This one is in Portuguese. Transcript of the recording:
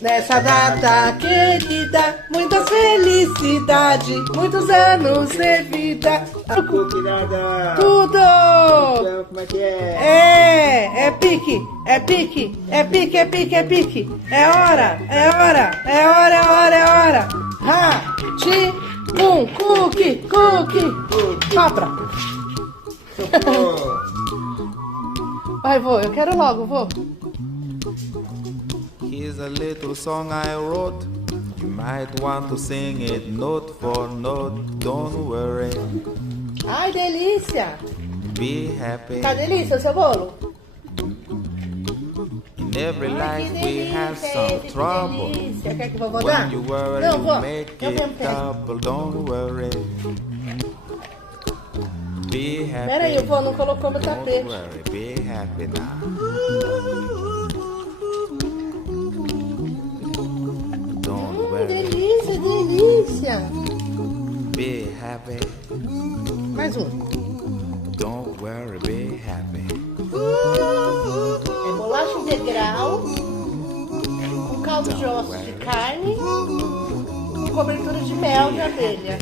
Nessa data querida, muita felicidade, muitos anos de vida. Cookie nada. Tudo! Então, como é que é? É pique, é pique, é pique, é pique, é pique. É hora, é hora, é hora, é hora, é hora. Ha, ti, cookie, cookie. Sopra. Socorro. Vai, vô, eu quero logo, vô. Here's a little song I wrote. You might want to sing it note for note. Don't worry, Ai, delícia. be happy. Tá delícia o seu bolo? In every Ai, que life we have delícia some esse, que trouble. delícia. Quer que eu vou dar? When you worry, Não, you vô, make eu it mesmo pego. double. Don't worry, be happy. Pera aí, vô, não colocou meu Don't tapete. worry, be happy now. Don't worry, Delícia, delícia. be happy. Mais um. Don't worry, be happy. É bolacha integral, com caldo de ossos de carne e cobertura de mel de abelha.